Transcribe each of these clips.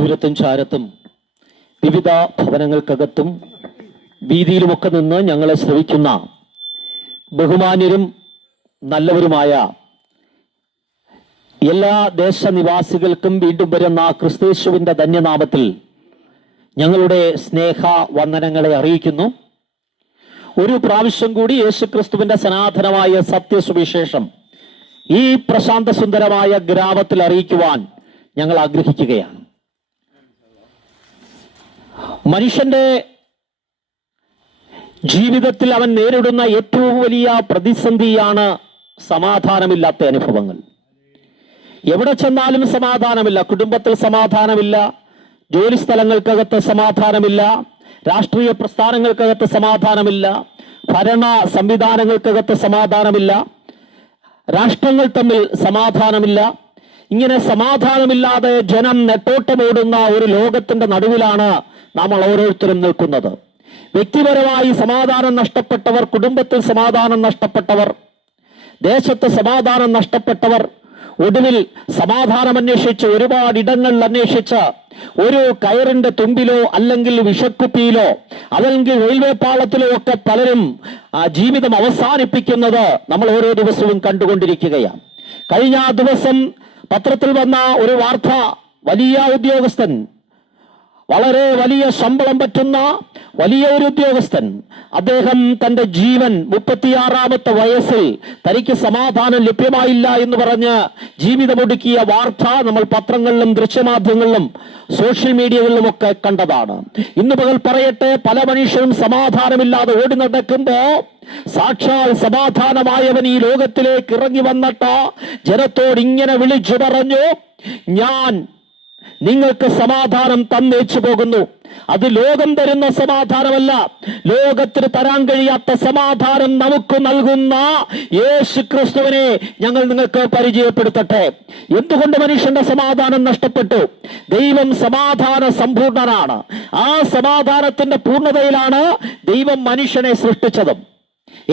ദൂരത്തും ചാരത്തും വിവിധ ഭവനങ്ങൾക്കകത്തും വീതിയിലുമൊക്കെ നിന്ന് ഞങ്ങളെ ശ്രവിക്കുന്ന ബഹുമാന്യരും നല്ലവരുമായ എല്ലാ ദേശനിവാസികൾക്കും വീണ്ടും വരുന്ന ക്രിസ്തേശുവിന്റെ ധന്യനാമത്തിൽ ഞങ്ങളുടെ സ്നേഹ വന്ദനങ്ങളെ അറിയിക്കുന്നു. ഒരു പ്രാവശ്യം കൂടി യേശുക്രിസ്തുവിന്റെ സനാതനമായ സത്യസുവിശേഷം ഈ പ്രശാന്ത സുന്ദരമായ ഗ്രാമത്തിൽ അറിയിക്കുവാൻ ഞങ്ങൾ ആഗ്രഹിക്കുകയാണ്. മനുഷ്യന്റെ ജീവിതത്തിൽ അവൻ നേരിടുന്ന ഏറ്റവും വലിയ പ്രതിസന്ധിയാണ് സമാധാനമില്ലാത്ത അനുഭവങ്ങൾ. എവിടെ ചെന്നാലും സമാധാനമില്ല കുടുംബത്തിൽ സമാധാനമില്ല ജോലി സ്ഥലങ്ങൾക്കകത്ത് സമാധാനമില്ല രാഷ്ട്രീയ പ്രസ്ഥാനങ്ങൾക്കകത്ത് സമാധാനമില്ല ഭരണ സംവിധാനങ്ങൾക്കകത്ത് സമാധാനമില്ല രാഷ്ട്രങ്ങൾ തമ്മിൽ സമാധാനമില്ല ഇങ്ങനെ സമാധാനമില്ലാതെ ജനം നെട്ടോട്ടമോടുന്ന ഒരു ലോകത്തിന്റെ നടുവിലാണ് നമ്മൾ ഓരോരുത്തരും നിൽക്കുന്നത്. വ്യക്തിപരമായി സമാധാനം നഷ്ടപ്പെട്ടവർ കുടുംബത്തിൽ സമാധാനം നഷ്ടപ്പെട്ടവർ ദേശത്ത് സമാധാനം നഷ്ടപ്പെട്ടവർ ഒടുവിൽ സമാധാനം അന്വേഷിച്ച് ഒരുപാട് ഇടങ്ങളിൽ അന്വേഷിച്ച് ഒരു കയറിന്റെ തുമ്പിലോ അല്ലെങ്കിൽ വിഷക്കുപ്പിയിലോ അല്ലെങ്കിൽ റെയിൽവേ പാളത്തിലോ ഒക്കെ പലരും ആ ജീവിതം അവസാനിപ്പിക്കുന്നത് നമ്മൾ ഓരോ ദിവസവും കണ്ടുകൊണ്ടിരിക്കുകയാണ്. കഴിഞ്ഞ ദിവസം പത്രത്തിൽ വന്ന ഒരു വാർത്ത വലിയ ഉദ്യോഗസ്ഥൻ വളരെ വലിയ ശമ്പളം പറ്റുന്ന വലിയ ഒരു ഉദ്യോഗസ്ഥൻ അദ്ദേഹം തന്റെ ജീവൻ മുപ്പത്തിയാറാമത്തെ വയസ്സിൽ തനിക്ക് സമാധാനം ലഭ്യമായില്ല എന്ന് പറഞ്ഞ് ജീവിതമൊടുക്കിയ വാർത്ത നമ്മൾ പത്രങ്ങളിലും ദൃശ്യമാധ്യമങ്ങളിലും സോഷ്യൽ മീഡിയകളിലും ഒക്കെ കണ്ടതാണ്. ഇന്ന് പകൽ പറയട്ടെ പല മനുഷ്യരും സമാധാനമില്ലാതെ ഓടി നടക്കുമ്പോ സാക്ഷാൽ സമാധാനമായവൻ ഈ ലോകത്തിലേക്ക് ഇറങ്ങി വന്നിട്ട്. ജനത്തോട് ഇങ്ങനെ വിളിച്ചു പറഞ്ഞു ഞാൻ നിങ്ങൾക്ക് സമാധാനം തന്നേച്ചു പോകുന്നു. അത് ലോകം തരുന്ന സമാധാനമല്ല. ലോകത്തിന് തരാൻ കഴിയാത്ത സമാധാനം നമുക്ക് നൽകുന്ന യേശു ക്രിസ്തുവിനെ ഞങ്ങൾ നിങ്ങൾക്ക് പരിചയപ്പെടുത്തട്ടെ. എന്തുകൊണ്ട് മനുഷ്യന്റെ സമാധാനം നഷ്ടപ്പെട്ടു? ദൈവം സമാധാന സമ്പൂർണനാണ്. ആ സമാധാനത്തിന്റെ പൂർണതയിലാണ് ദൈവം മനുഷ്യനെ സൃഷ്ടിച്ചതും.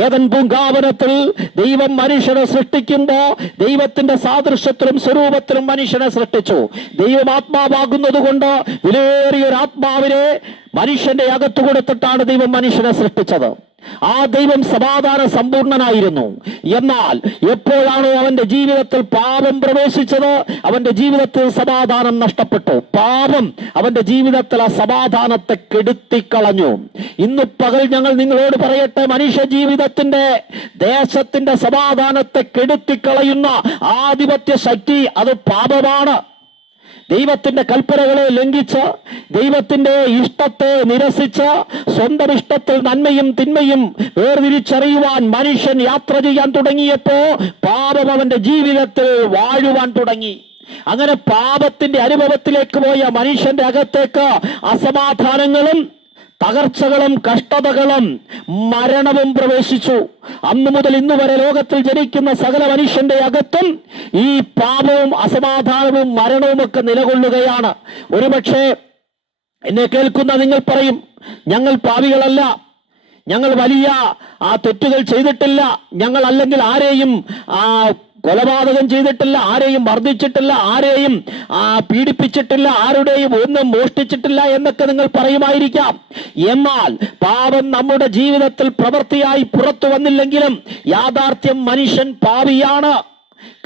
ഏതൻ പൂങ്കാവനത്തിൽ ദൈവം മനുഷ്യനെ സൃഷ്ടിക്കുമ്പോ ദൈവത്തിന്റെ സാദൃശ്യത്തിലും സ്വരൂപത്തിലും മനുഷ്യനെ സൃഷ്ടിച്ചു. ദൈവം ആത്മാവാകുന്നത് കൊണ്ട് വിലയേറിയൊരാത്മാവിനെ മനുഷ്യന്റെ അകത്തു കൊടുത്തിട്ടാണ് ദൈവം മനുഷ്യനെ സൃഷ്ടിച്ചത്. ആ ദൈവം സമാധാന സമ്പൂർണനായിരുന്നു. എന്നാൽ എപ്പോഴാണോ അവന്റെ ജീവിതത്തിൽ പാപം പ്രവേശിച്ചത് അവന്റെ ജീവിതത്തിൽ സമാധാനം നഷ്ടപ്പെട്ടു. പാപം അവന്റെ ജീവിതത്തിൽ ആ സമാധാനത്തെ കെടുത്തിക്കളഞ്ഞു. ഇന്ന് പകൽ ഞങ്ങൾ നിങ്ങളോട് പറയട്ടെ മനുഷ്യ ജീവിതത്തിന്റെ ദേശത്തിന്റെ സമാധാനത്തെ കെടുത്തിക്കളയുന്ന ആധിപത്യ ശക്തി അത് പാപമാണ്. ദൈവത്തിന്റെ കൽപ്പനകളെ ലംഘിച്ച് ദൈവത്തിന്റെ ഇഷ്ടത്തെ നിരസിച്ച് സ്വന്തം ഇഷ്ടത്തിൽ നന്മയും തിന്മയും വേർതിരിച്ചറിയുവാൻ മനുഷ്യൻ യാത്ര ചെയ്യാൻ തുടങ്ങിയപ്പോ പാപം അവന്റെ ജീവിതത്തിൽ വാഴുവാൻ തുടങ്ങി. അങ്ങനെ പാപത്തിന്റെ അനുഭവത്തിലേക്ക് പോയ മനുഷ്യന്റെ അകത്തേക്ക് അസമാധാനങ്ങളും തകർച്ചകളും കഷ്ടതകളും മരണവും പ്രവേശിച്ചു. അന്നു മുതൽ ഇന്നു വരെ ലോകത്തിൽ ജനിക്കുന്ന സകല മനുഷ്യന്റെ അകത്തും ഈ പാപവും അസമാധാനവും മരണവും ഒക്കെ നിലകൊള്ളുകയാണ്. ഒരുപക്ഷെ എന്നെ കേൾക്കുന്ന നിങ്ങൾ പറയും ഞങ്ങൾ പാവികളല്ല ഞങ്ങൾ വലിയ ആ തെറ്റുകൾ ചെയ്തിട്ടില്ല ഞങ്ങൾ അല്ലെങ്കിൽ ആരെയും ആ കൊലപാതകം ചെയ്തിട്ടില്ല ആരെയും മർദ്ദിച്ചിട്ടില്ല ആരെയും പീഡിപ്പിച്ചിട്ടില്ല ആരുടെയും ഒന്നും മോഷ്ടിച്ചിട്ടില്ല എന്നൊക്കെ നിങ്ങൾ പറയുമായിരിക്കാം. എന്നാൽ പാപം നമ്മുടെ ജീവിതത്തിൽ പ്രവൃത്തിയായി പുറത്തു വന്നില്ലെങ്കിലും യാഥാർത്ഥ്യം മനുഷ്യൻ പാപിയാണ്.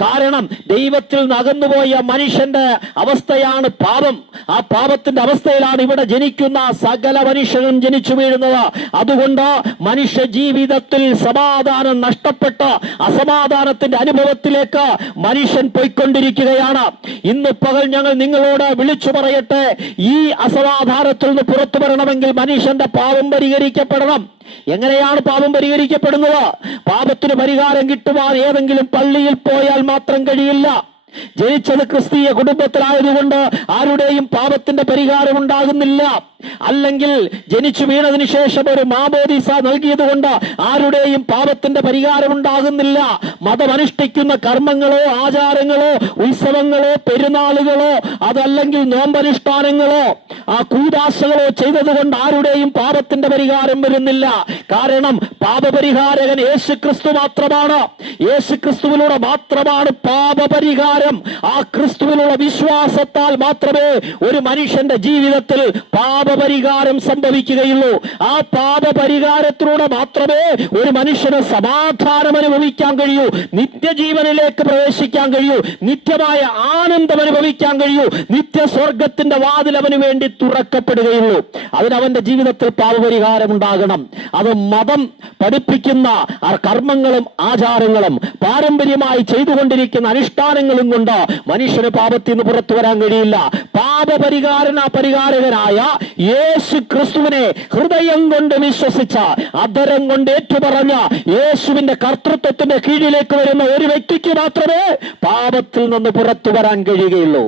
കാരണം ദൈവത്തിൽ നകന്നുപോയ മനുഷ്യന്റെ അവസ്ഥയാണ് പാപം. ആ പാപത്തിന്റെ അവസ്ഥയിലാണ് ഇവിടെ ജനിക്കുന്ന സകല മനുഷ്യനും ജനിച്ചു വീഴുന്നത്. അതുകൊണ്ട് മനുഷ്യ ജീവിതത്തിൽ സമാധാനം നഷ്ടപ്പെട്ട അസമാധാനത്തിന്റെ അനുഭവത്തിലേക്ക് മനുഷ്യൻ പോയിക്കൊണ്ടിരിക്കുകയാണ്. ഇന്ന് പകൽ ഞങ്ങൾ നിങ്ങളോട് വിളിച്ചു പറയട്ടെ. ഈ അസമാധാനത്തിൽ നിന്ന് പുറത്തു വരണമെങ്കിൽ മനുഷ്യന്റെ പാപം പരിഹരിക്കപ്പെടണം. എങ്ങനെയാണ് പാപം പരിഹരിക്കപ്പെടുന്നത്? പാപത്തിന് പരിഹാരം കിട്ടുവാൻ ഏതെങ്കിലും പള്ളിയിൽ പോയാൽ മാത്രം കഴിയില്ല. ജനിച്ചത് ക്രിസ്തീയ കുടുംബത്തിലായതുകൊണ്ട് ആരുടെയും പാപത്തിന്റെ പരിഹാരം ഉണ്ടാകുന്നില്ല. അല്ലെങ്കിൽ ജനിച്ചു വീണതിന് ശേഷം ഒരു മാമോദീസ നൽകിയത് കൊണ്ട് ആരുടെയും പാപത്തിന്റെ പരിഹാരം ഉണ്ടാകുന്നില്ല. മതമനുഷ്ഠിക്കുന്ന കർമ്മങ്ങളോ ആചാരങ്ങളോ ഉത്സവങ്ങളോ പെരുന്നാളുകളോ അതല്ലെങ്കിൽ നോമ്പനുഷ്ഠാനങ്ങളോ ആ കൂതാശകളോ ചെയ്തത് കൊണ്ട് ആരുടെയും പാപത്തിന്റെ പരിഹാരം വരുന്നില്ല. കാരണം പാപപരിഹാരകൻ യേശു ക്രിസ്തു മാത്രമാണ്. യേശു ക്രിസ്തുവിലൂടെ മാത്രമാണ് പാപപരിഹാരം. ആ ക്രിസ്തുവിലുള്ള വിശ്വാസത്താൽ മാത്രമേ ഒരു മനുഷ്യന്റെ ജീവിതത്തിൽ പാപപരിഹാരം സംഭവിക്കുകയുള്ളൂ. ആ പാപപരിഹാരത്തിലൂടെ മാത്രമേ ഒരു മനുഷ്യന് സമാധാനം അനുഭവിക്കാൻ കഴിയൂ നിത്യജീവനിലേക്ക് പ്രവേശിക്കാൻ കഴിയൂ നിത്യമായ ആനന്ദം അനുഭവിക്കാൻ കഴിയൂ നിത്യ സ്വർഗത്തിന്റെ വാതിൽ അവന് വേണ്ടി തുറക്കപ്പെടുകയുള്ളൂ. അതിനവന്റെ ജീവിതത്തിൽ പാപപരിഹാരം ഉണ്ടാകണം. അത് മതം പഠിപ്പിക്കുന്ന കർമ്മങ്ങളും ആചാരങ്ങളും പാരമ്പര്യമായി ചെയ്തുകൊണ്ടിരിക്കുന്ന അനുഷ്ഠാനങ്ങളും കൊണ്ട് മനുഷ്യന് പാപത്തിൽ നിന്ന് പുറത്തു വരാൻ കഴിയില്ല. പാപപരിഹാരന പരിഹാരകനായ യേശു ക്രിസ്തുവിനെ ഹൃദയം കൊണ്ട് വിശ്വസിച്ച അധരം കൊണ്ട് ഏറ്റുപറഞ്ഞ യേശുവിന്റെ കർത്തൃത്വത്തിന്റെ കീഴിലേക്ക് വരുന്ന ഒരു വ്യക്തിക്ക് മാത്രമേ പാപത്തിൽ നിന്ന് പുറത്തു വരാൻ കഴിയുകയുള്ളൂ.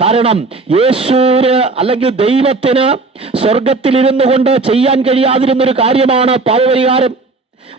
കാരണം യേശുവിന് അല്ലെങ്കിൽ ദൈവത്തിന് സ്വർഗത്തിലിരുന്നു കൊണ്ട് ചെയ്യാൻ കഴിയാതിരുന്ന ഒരു കാര്യമാണ് പാപപരിഹാരം.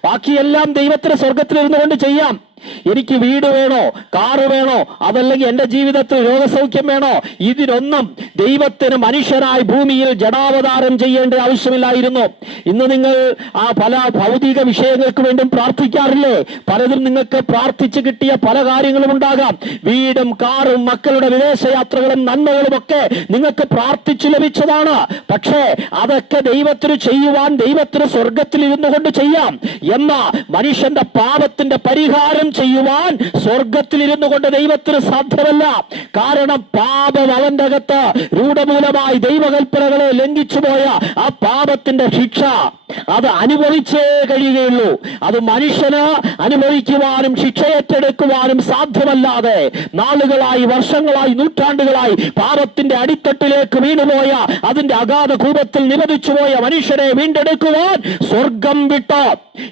ബാക്കിയെല്ലാം ദൈവത്തിന് സ്വർഗത്തിലിരുന്നു കൊണ്ട് ചെയ്യാം. എനിക്ക് വീട് വേണോ? കാറ് വേണോ? അതല്ലെങ്കിൽ എന്റെ ജീവിതത്തിൽ രോഗസൗഖ്യം വേണോ? ഇതിനൊന്നും ദൈവത്തിന് മനുഷ്യനായി ഭൂമിയിൽ ജഡാവതാരം ചെയ്യേണ്ട ആവശ്യമില്ലായിരുന്നു. ഇന്ന് നിങ്ങൾ ആ പല ഭൗതിക വിഷയങ്ങൾക്ക് വേണ്ടി പ്രാർത്ഥിക്കാറില്ലേ? പലതും നിങ്ങൾക്ക് പ്രാർത്ഥിച്ചു കിട്ടിയ പല കാര്യങ്ങളും ഉണ്ടാകാം. വീടും കാറും മക്കളുടെ വിദേശയാത്രകളും നന്മകളും ഒക്കെ നിങ്ങൾക്ക് പ്രാർത്ഥിച്ചു ലഭിച്ചതാണ്. പക്ഷേ അതൊക്കെ ദൈവത്തിന് ചെയ്യുവാൻ ദൈവത്തിന് സ്വർഗത്തിൽ ഇരുന്നു കൊണ്ട് ചെയ്യാം. എന്ന മനുഷ്യന്റെ പാപത്തിന്റെ പരിഹാരം ചെയ്യുവാൻ സ്വർഗത്തിൽ ഇരുന്നു കൊണ്ട് ദൈവത്തിന് സാധ്യമല്ല. കാരണം പാപം അവന്റെ അകത്ത് രൂഢമൂലമായി ദൈവകൽപ്പനകളെ ലംഘിച്ചുപോയ ആ പാപത്തിന്റെ ശിക്ഷ അത് അനുഭവിച്ചേ കഴിയുകയുള്ളൂ. അത് മനുഷ്യന് അനുഭവിക്കുവാനും ശിക്ഷ ഏറ്റെടുക്കുവാനും സാധ്യമല്ലാതെ നാളുകളായി വർഷങ്ങളായി നൂറ്റാണ്ടുകളായി പാപത്തിന്റെ അടിത്തട്ടിലേക്ക് വീണുപോയ അതിന്റെ അഗാധ കൂപത്തിൽ നിവധിച്ചുപോയ പോയ മനുഷ്യനെ വീണ്ടെടുക്കുവാൻ സ്വർഗം വിട്ട്.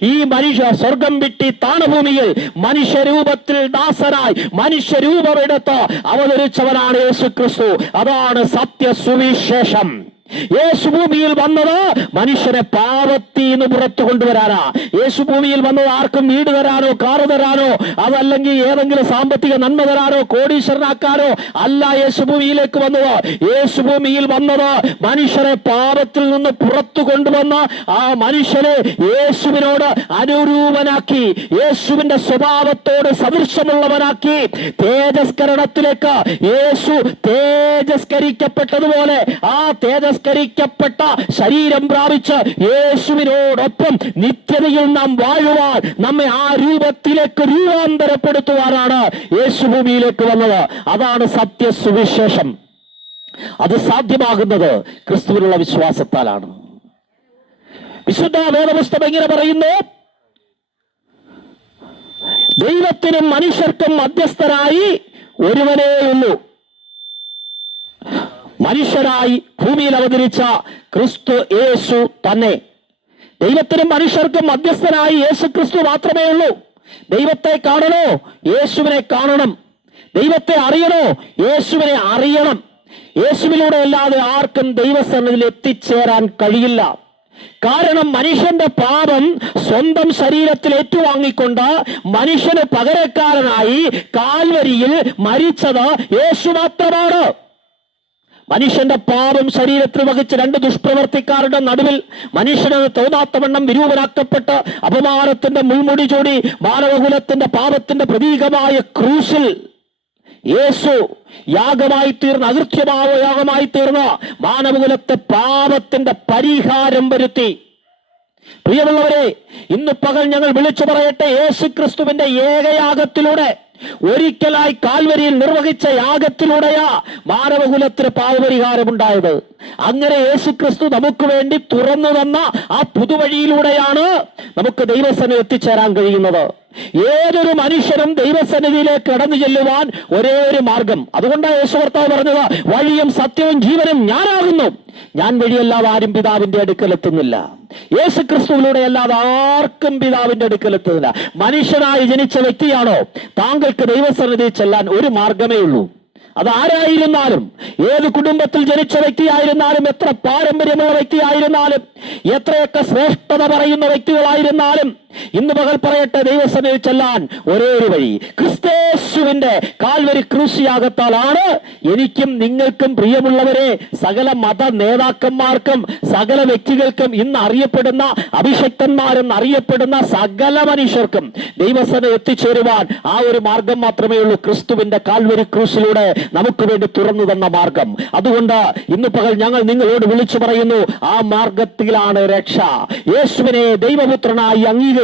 ഈ മനുഷ്യ സ്വർഗം വിട്ടി താണഭൂമിയിൽ മനുഷ്യരൂപത്തിൽ ദാസനായി മനുഷ്യരൂപമെടുത്ത് അവതരിച്ചവനാണ് യേശു ക്രിസ്തു അതാണ് സത്യസുവിശേഷം യേശു ഭൂമിയിൽ വന്നത് മനുഷ്യരെ പാപത്തിൽ നിന്ന് പുറത്തു കൊണ്ടുവരാനാ. യേശു ഭൂമിയിൽ വന്നത് ആർക്കും വീട് തരാനോ കാറ് തരാനോ അതല്ലെങ്കിൽ ഏതെങ്കിലും സാമ്പത്തിക നന്മ തരാനോ കോടീശ്വരനാക്കാനോ അല്ല യേശു ഭൂമിയിലേക്ക് വന്നത്. യേശു ഭൂമിയിൽ വന്നത് മനുഷ്യരെ പാപത്തിൽ നിന്ന് പുറത്തു കൊണ്ടുവന്ന ആ മനുഷ്യനെ യേശുവിനോട് അനുരൂപനാക്കി യേശുവിന്റെ സ്വഭാവത്തോട് സദൃശമുള്ളവനാക്കി തേജസ്കരണത്തിലേക്ക് യേശു തേജസ്കരിക്കപ്പെട്ടതുപോലെ ആ തേജസ്കരിക്കപ്പെട്ട ശരീരം പ്രാപിച്ച് യേശുവിനോടൊപ്പം നിത്യതയിൽ നാം വാഴുവാൻ നമ്മെ ആ രൂപത്തിലേക്ക് രൂപാന്തരപ്പെടുത്തുവാനാണ് യേശു ഭൂമിയിലേക്ക് വന്നത്. അതാണ് സത്യ സുവിശേഷം അത് സാധ്യമാകുന്നത് ക്രിസ്തുവിനുള്ള വിശ്വാസത്താലാണ്. വിശുദ്ധ വേദപുസ്തകം എങ്ങനെ പറയുന്നു? ദൈവത്തിനും മനുഷ്യർക്കും മധ്യസ്ഥരായി ഒരുവനേ ഉള്ളൂ മനുഷ്യരായി ഭൂമിയിൽ അവതരിച്ച ക്രിസ്തു യേശു തന്നെ. ദൈവത്തിനും മനുഷ്യർക്കും മധ്യസ്ഥനായി യേശു ക്രിസ്തു മാത്രമേ ഉള്ളൂ. ദൈവത്തെ കാണണോ? യേശുവിനെ കാണണം. ദൈവത്തെ അറിയണോ? യേശുവിനെ അറിയണം. യേശുവിലൂടെ അല്ലാതെ ആർക്കും ദൈവസന്നിധിയിൽ എത്തിച്ചേരാൻ കഴിയില്ല. കാരണം മനുഷ്യന്റെ പാപം സ്വന്തം ശരീരത്തിൽ ഏറ്റുവാങ്ങിക്കൊണ്ട് മനുഷ്യന് പകരക്കാരനായി കാൽവരിയിൽ മരിച്ചത് യേശു മാത്രമാണ്. മനുഷ്യന്റെ പാപം ശരീരത്തിൽ വഹിച്ച് രണ്ട് ദുഷ്പ്രവർത്തിക്കാരുടെ നടുവിൽ മനുഷ്യന് തോന്നാത്തവണ്ണം വിരൂപനാക്കപ്പെട്ട് അപമാനത്തിന്റെ മുൾമുടി ചൂടി മാനവകുലത്തിന്റെ പാപത്തിന്റെ പ്രതീകമായ ക്രൂശിൽ യേശു യാഗമായി തീർന്ന അതിർത്യഭാവ യാഗമായി തീർന്ന മാനവകുലത്തെ പാപത്തിന്റെ പരിഹാരം വരുത്തി. പ്രിയമുള്ളവരെ ഇന്ന് പകൽ ഞങ്ങൾ വിളിച്ചു പറയട്ടെ യേശു ക്രിസ്തുവിന്റെ ഏകയാഗത്തിലൂടെ. ഒരിക്കലായി കാൽവരിയിൽ നിർവഹിച്ച യാഗത്തിലൂടെയാ മാനവകുലത്തിന് പാവപരിഹാരമുണ്ടായത് അങ്ങനെ യേശു ക്രിസ്തു നമുക്ക് വേണ്ടി തുറന്നു തന്ന ആ പുതുവഴിയിലൂടെയാണ് നമുക്ക് ദൈവസനം എത്തിച്ചേരാൻ കഴിയുന്നത്. ഏതൊരു മനുഷ്യനും ദൈവസന്നിധിയിലേക്ക് കടന്നു ചെല്ലുവാൻ ഒരേ ഒരു മാർഗം. അതുകൊണ്ടാണ് യേശു കർത്താവ് പറഞ്ഞത് വഴിയും സത്യവും ജീവനും ഞാനാകുന്നു. ഞാൻ വഴിയല്ലാതെ ആരും പിതാവിന്റെ അടുക്കൽ എത്തുന്നില്ല. യേശു ക്രിസ്തുവിലൂടെ അല്ലാതെ ആർക്കും പിതാവിന്റെ അടുക്കൽ എത്തുന്നില്ല. മനുഷ്യനായി ജനിച്ച വ്യക്തിയാണോ? താങ്കൾക്ക് ദൈവസന്നിധി ചെല്ലാൻ ഒരു മാർഗമേ ഉള്ളൂ. അത് ആരായിരുന്നാലും ഏത് കുടുംബത്തിൽ ജനിച്ച വ്യക്തിയായിരുന്നാലും എത്ര പാരമ്പര്യമുള്ള വ്യക്തിയായിരുന്നാലും എത്രയൊക്കെ ശ്രേഷ്ഠത പറയുന്ന വ്യക്തികളായിരുന്നാലും ഇന്ന് പകൽ പറയട്ടെ ദൈവസഭയിൽ ചെല്ലാൻ ഒരേ ഒരു വഴി. ക്രിസ്തേശുവിന്റെ കാൽവരി ക്രൂശിയാകത്താലാണ് എനിക്കും നിങ്ങൾക്കും പ്രിയമുള്ളവരെ സകല മത നേതാക്കന്മാർക്കും സകല വ്യക്തികൾക്കും ഇന്ന് അറിയപ്പെടുന്ന അഭിഷക്തന്മാരെന്ന് അറിയപ്പെടുന്ന സകല മനുഷ്യർക്കും ദൈവസഭ എത്തിച്ചേരുവാൻ ആ ഒരു മാർഗം മാത്രമേ ഉള്ളൂ. ക്രിസ്തുവിന്റെ കാൽവരി ക്രൂശിലൂടെ നമുക്ക് വേണ്ടി തുറന്നു തന്ന മാർഗം. അതുകൊണ്ട് ഇന്ന് പകൽ ഞങ്ങൾ നിങ്ങളോട് വിളിച്ചു പറയുന്നു ആ മാർഗത്തിലാണ് രക്ഷ. യേശുവിനെ ദൈവപുത്രനായി അംഗീകരിച്ച്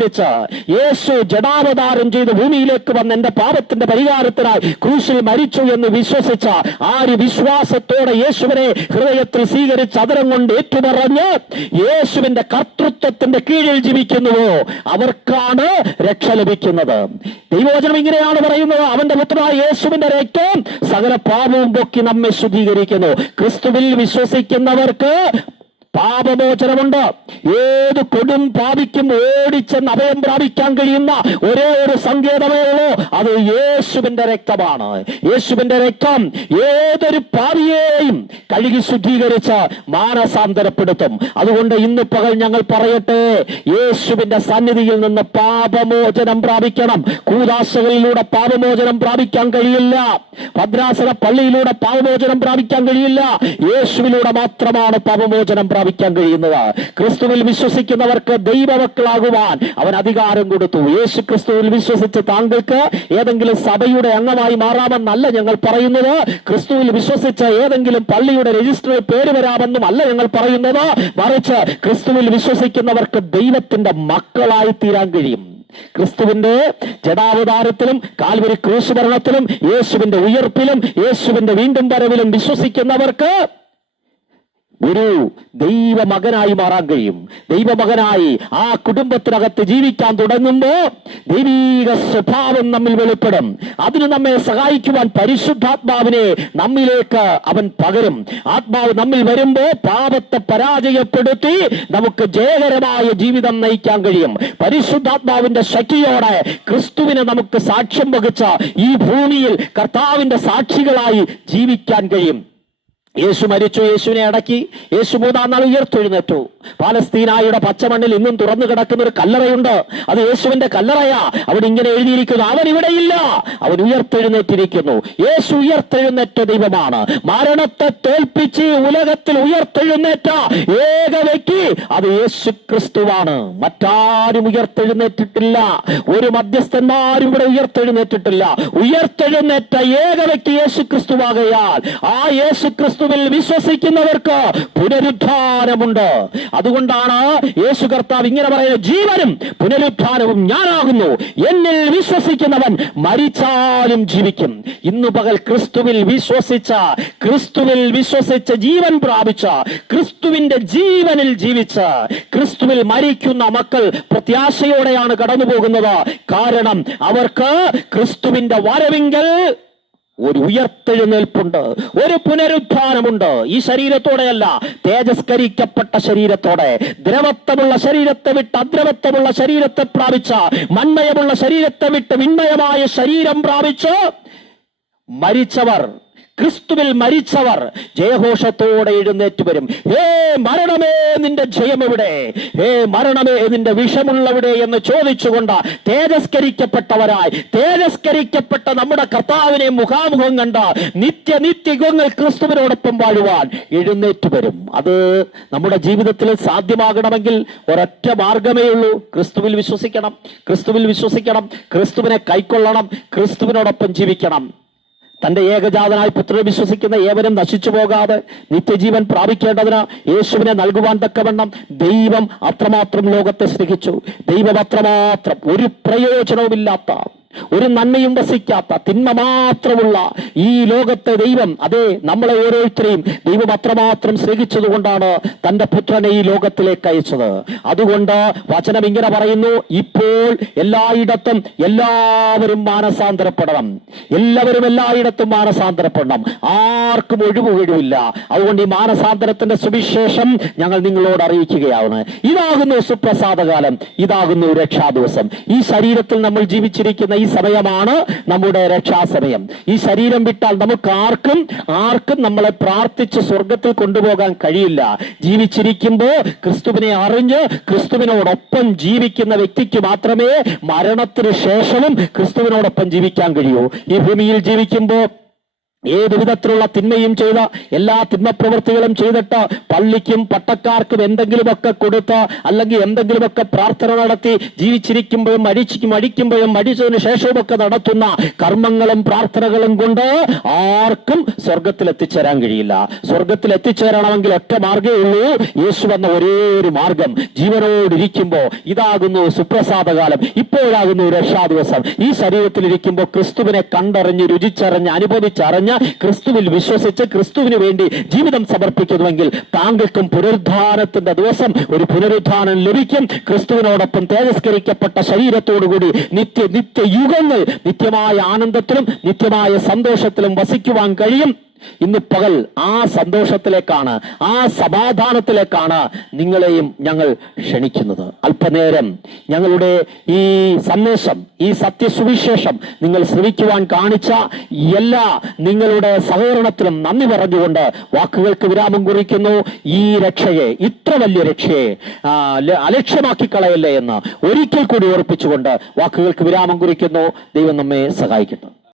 യേശു ജഡാവതാരം ചെയ്ത് ഭൂമിയിലേക്ക് വന്ന് എന്റെ പാപത്തിന്റെ പരിഹാരത്തിനായി ക്രൂശിൽ മരിച്ചു എന്ന് വിശ്വസിച്ച ആര് വിശ്വാസത്തോടെ യേശുവിനെ ഹൃദയത്തിൽ സ്വീകരിച്ച് അതരം കൊണ്ട് ഏറ്റുപറഞ്ഞ് യേശുവിന്റെ കർത്തൃത്വത്തിന്റെ കീഴിൽ ജീവിക്കുന്നുവോ അവർക്കാണ് രക്ഷ ലഭിക്കുന്നത്. ദൈവവചനം ഇങ്ങനെയാണ് പറയുന്നത്. അവന്റെ പുത്രനായ യേശുവിന്റെ രക്തം സകല പാപവും പൊക്കി നമ്മെ ശുദ്ധീകരിക്കുന്നു. ക്രിസ്തുവിൽ വിശ്വസിക്കുന്നവർക്ക് പാപമോചനമുണ്ട്. ഏത് കൊടും പാപിക്കും ഓടിച്ചെന്ന് അഭയം പ്രാപിക്കാൻ കഴിയുന്ന ഒരേ ഒരു സങ്കേതമേ ഉള്ളൂ. അത് യേശുവിന്റെ രക്തമാണ്. യേശുവിന്റെ രക്തം ഏതൊരു പാപിയെയും കഴുകി ശുദ്ധീകരിച്ച് മാനസാന്തരപ്പെടുത്തും. അതുകൊണ്ട് ഇന്ന് പകൽ ഞങ്ങൾ പറയട്ടെ യേശുവിന്റെ സന്നിധിയിൽ നിന്ന് പാപമോചനം പ്രാപിക്കണം. കൂതാശകളിലൂടെ പാപമോചനം പ്രാപിക്കാൻ കഴിയില്ല. ഭദ്രാസന പള്ളിയിലൂടെ പാപമോചനം പ്രാപിക്കാൻ കഴിയില്ല. യേശുവിലൂടെ മാത്രമാണ് പാപമോചനം പ്രാപിക്കാൻ കഴിയുന്നത്. ക്രിസ്തുവിൽ വിശ്വസിക്കുന്നവർക്ക് ദൈവമക്കളാകുവാൻ അവൻ അധികാരം കൊടുത്തു. യേശു ക്രിസ്തുവിൽ വിശ്വസിച്ച് താങ്കൾക്ക് ഏതെങ്കിലും സഭയുടെ അംഗമായി മാറാമെന്നല്ല ഞങ്ങൾ പറയുന്നത്. ക്രിസ്തുവിൽ വിശ്വസിച്ച് ഏതെങ്കിലും പള്ളിയുടെ രജിസ്റ്ററിൽ പേര് വരാമെന്നും അല്ല ഞങ്ങൾ പറയുന്നത്. മറിച്ച് ക്രിസ്തുവിൽ വിശ്വസിക്കുന്നവർക്ക് ദൈവത്തിന്റെ മക്കളായി തീരാൻ കഴിയും. ക്രിസ്തുവിന്റെ ജടാവതാരത്തിലും കാൽവരി ക്രൂശ് ഭരണത്തിലും യേശുവിന്റെ ഉയർപ്പിലും യേശുവിന്റെ വീണ്ടും വരവിലും വിശ്വസിക്കുന്നവർക്ക് ഒരു ദൈവമകനായി മാറാൻ കഴിയും. ദൈവമകനായി ആ കുടുംബത്തിനകത്ത് ജീവിക്കാൻ തുടങ്ങുമ്പോ ദൈവീക സ്വഭാവം നമ്മിൽ വെളിപ്പെടും. അതിന് നമ്മെ സഹായിക്കുവാൻ പരിശുദ്ധാത്മാവിനെ നമ്മിലേക്ക് അവൻ പകരും. ആത്മാവ് നമ്മിൽ വരുമ്പോ പാപത്തെ പരാജയപ്പെടുത്തി നമുക്ക് ജയകരമായ ജീവിതം നയിക്കാൻ കഴിയും. പരിശുദ്ധാത്മാവിന്റെ ശക്തിയോടെ ക്രിസ്തുവിനെ നമുക്ക് സാക്ഷ്യം വഹിച്ച ഈ ഭൂമിയിൽ കർത്താവിന്റെ സാക്ഷികളായി ജീവിക്കാൻ കഴിയും. യേശു മരിച്ചു യേശുവിനെ അടക്കി യേശു മൂന്നാം നാൾ ഉയർത്തെഴുന്നേറ്റു. പാലസ്തീനായുടെ പച്ചമണ്ണിൽ ഇന്നും തുറന്നു കിടക്കുന്ന ഒരു കല്ലറയുണ്ട്. അത് യേശുവിന്റെ കല്ലറയാ. അവിടെ ഇങ്ങനെ എഴുതിയിരിക്കുന്നു അവൻ ഇവിടെയില്ല അവൻ ഉയർത്തെഴുന്നേറ്റിരിക്കുന്നു. യേശു ഉയർത്തെഴുന്നേറ്റ ദൈവമാണ്. മരണത്തെ തോൽപ്പിച്ച് ഉലകത്തിൽ ഉയർത്തെഴുന്നേറ്റ ഏക വ്യക്തി അത് യേശു ക്രിസ്തുവാണ് മറ്റാരും ഉയർത്തെഴുന്നേറ്റിട്ടില്ല. ഒരു മധ്യസ്ഥന്മാരും ഇവിടെ ഉയർത്തെഴുന്നേറ്റിട്ടില്ല. ഉയർത്തെഴുന്നേറ്റ ഏക വ്യക്തി യേശു ക്രിസ്തുവാകയാൽ ആ യേശു ക്രിസ്തുവിൽ വിശ്വസിക്കുന്നവർക്ക് പുനരുദ്ധാനമുണ്ട്. അതുകൊണ്ടാണ് യേശു കർത്താവ് ഇങ്ങനെ പറയുന്നത് ജീവനും പുനരുദ്ധാനവും ഞാനാകുന്നു. എന്നിൽ വിശ്വസിക്കുന്നവൻ മരിച്ചാലും ജീവിക്കും. ഇന്നു പകൽ ക്രിസ്തുവിൽ വിശ്വസിച്ച ക്രിസ്തുവിൽ വിശ്വസിച്ച ജീവൻ പ്രാപിച്ച ക്രിസ്തുവിന്റെ ജീവനിൽ ജീവിച്ച ക്രിസ്തുവിൽ മരിക്കുന്ന മക്കൾ പ്രത്യാശയോടെയാണ് കടന്നു പോകുന്നത് കാരണം അവർക്ക് ക്രിസ്തുവിന്റെ വരവിങ്കൽ ഒരു ഉയർത്തെഴുന്നേൽപ്പുണ്ട് ഒരു പുനരുത്ഥാനമുണ്ട് ഈ ശരീരത്തോടെയല്ല തേജസ്കരിക്കപ്പെട്ട ശരീരത്തോടെ. ദ്രവത്വമുള്ള ശരീരത്തെ വിട്ട് അദ്രവത്വമുള്ള ശരീരത്തെ പ്രാപിച്ച മന്മയമുള്ള ശരീരത്തെ വിട്ട് മിന്മയമായ ശരീരം പ്രാപിച്ച് മരിച്ചവർ ക്രിസ്തുവിൽ മരിച്ചവർ ജയഘോഷത്തോടെ എഴുന്നേറ്റ് വരും. ഹേ മരണമേ നിന്റെ ജയം എവിടെ ഹേ മരണമേ നിന്റെ വിഷമുള്ളവിടെ എന്ന് ചോദിച്ചുകൊണ്ട് തേജസ്കരിക്കപ്പെട്ടവരായി തേജസ്കരിക്കപ്പെട്ട നമ്മുടെ കർത്താവിനെ മുഖാമുഖം കണ്ട നിത്യ നിത്യങ്ങൾ ക്രിസ്തുവിനോടൊപ്പം വാഴുവാൻ എഴുന്നേറ്റ് വരും. അത് നമ്മുടെ ജീവിതത്തിൽ സാധ്യമാകണമെങ്കിൽ ഒരൊറ്റ മാർഗമേ ഉള്ളൂ. ക്രിസ്തുവിൽ വിശ്വസിക്കണം ക്രിസ്തുവിൽ വിശ്വസിക്കണം ക്രിസ്തുവിനെ കൈക്കൊള്ളണം ക്രിസ്തുവിനോടൊപ്പം ജീവിക്കണം. തന്റെ ഏകജാതനായ പുത്രനെ വിശ്വസിക്കുന്ന ഏവരും നശിച്ചു പോകാതെ നിത്യജീവൻ പ്രാപിക്കേണ്ടതിന് യേശുവിനെ നൽകുവാൻ തക്കവണ്ണം ദൈവം അത്രമാത്രം ലോകത്തെ സ്നേഹിച്ചു. ദൈവം അത്രമാത്രം ഒരു പ്രയോജനവുമില്ലാത്ത ഒരു നന്മയും വസിക്കാത്ത തിന്മ മാത്രമുള്ള ഈ ലോകത്തെ ദൈവം അതെ നമ്മളെ ഓരോരുത്തരെയും ദൈവം അത്രമാത്രം സ്നേഹിച്ചതുകൊണ്ടാണ് തന്റെ പുത്രനെ ഈ ലോകത്തിലേക്ക് അയച്ചത്. അതുകൊണ്ട് വചനം ഇങ്ങനെ പറയുന്നു ഇപ്പോൾ എല്ലായിടത്തും എല്ലാവരും മാനസാന്തരപ്പെടണം. എല്ലാവരും എല്ലായിടത്തും മാനസാന്തരപ്പെടണം. ആർക്കും ഒഴിവ് ഒഴിവില്ല അതുകൊണ്ട് ഈ മാനസാന്തരത്തിന്റെ സുവിശേഷം ഞങ്ങൾ നിങ്ങളോട് അറിയിക്കുകയാണ്. ഇതാകുന്നു സുപ്രസാദകാലം. ഇതാകുന്നു രക്ഷാദിവസം ഈ ശരീരത്തിൽ നമ്മൾ ജീവിച്ചിരിക്കുന്ന ഈ സമയമാണ് നമ്മുടെ രക്ഷാസമയം. ഈ ശരീരം വിട്ടാൽ നമുക്ക് ആർക്കും ആർക്കും നമ്മളെ പ്രാർത്ഥിച്ച് സ്വർഗത്തിൽ കൊണ്ടുപോകാൻ കഴിയില്ല. ജീവിച്ചിരിക്കുമ്പോൾ ക്രിസ്തുവിനെ അറിഞ്ഞ് ക്രിസ്തുവിനോടൊപ്പം ജീവിക്കുന്ന വ്യക്തിക്ക് മാത്രമേ മരണത്തിന് ശേഷവും ക്രിസ്തുവിനോടൊപ്പം ജീവിക്കാൻ കഴിയൂ. ഈ ഭൂമിയിൽ ജീവിക്കുമ്പോൾ ഏത് വിധത്തിലുള്ള തിന്മയും ചെയ്ത എല്ലാ തിന്മ പ്രവൃത്തികളും ചെയ്തിട്ട് പള്ളിക്കും പട്ടക്കാർക്കും എന്തെങ്കിലുമൊക്കെ കൊടുത്ത് അല്ലെങ്കിൽ എന്തെങ്കിലുമൊക്കെ പ്രാർത്ഥന നടത്തി ജീവിച്ചിരിക്കുമ്പോഴും മരിച്ചു മടിക്കുമ്പോഴും മരിച്ചതിന് ശേഷവുമൊക്കെ നടത്തുന്ന കർമ്മങ്ങളും പ്രാർത്ഥനകളും കൊണ്ട് ആർക്കും സ്വർഗത്തിൽ എത്തിച്ചേരാൻ കഴിയില്ല. സ്വർഗത്തിൽ എത്തിച്ചേരണമെങ്കിൽ ഒറ്റ മാർഗേ ഉള്ളൂ. യേശു വന്ന ഒരേ ഒരു മാർഗം. ജീവനോടിരിക്കുമ്പോൾ ഇതാകുന്നു സുപ്രസാദകാലം. ഇപ്പോഴാകുന്നു രക്ഷാദിവസം ഈ ശരീരത്തിലിരിക്കുമ്പോൾ ക്രിസ്തുവിനെ കണ്ടറിഞ്ഞ് രുചിച്ചറിഞ്ഞ് അനുഭവിച്ചറിഞ്ഞ് ക്രിസ്തുവിൽ വിശ്വസിച്ച് ക്രിസ്തുവിന് വേണ്ടി ജീവിതം സമർപ്പിക്കുന്നുവെങ്കിൽ താങ്കൾക്കും പുനരുദ്ധാനത്തിന്റെ ദിവസം ഒരു പുനരുദ്ധാനം ലഭിക്കും. ക്രിസ്തുവിനോടൊപ്പം തേജസ്കരിക്കപ്പെട്ട ശരീരത്തോടുകൂടി നിത്യ നിത്യ യുഗങ്ങൾ നിത്യമായ ആനന്ദത്തിലും നിത്യമായ സന്തോഷത്തിലും വസിക്കുവാൻ കഴിയും. ഇന്ന് പകൽ ആ സന്തോഷത്തിലേക്കാണ് ആ സമാധാനത്തിലേക്കാണ് നിങ്ങളെയും ഞങ്ങൾ ക്ഷണിക്കുന്നത്. അല്പനേരം ഞങ്ങളുടെ ഈ സന്ദേശം ഈ സത്യസുവിശേഷം നിങ്ങൾ ശ്രവിക്കുവാൻ കാണിച്ച എല്ലാ നിങ്ങളുടെ സഹകരണത്തിലും നന്ദി പറഞ്ഞുകൊണ്ട് വാക്കുകൾക്ക് വിരാമം കുറിക്കുന്നു. ഈ രക്ഷയെ ഇത്ര വലിയ രക്ഷയെ അലക്ഷ്യമാക്കി കളയല്ലേ എന്ന് ഒരിക്കൽ കൂടി ഓർപ്പിച്ചുകൊണ്ട് വാക്കുകൾക്ക് വിരാമം കുറിക്കുന്നു. ദൈവം നമ്മെ സഹായിക്കട്ടെ.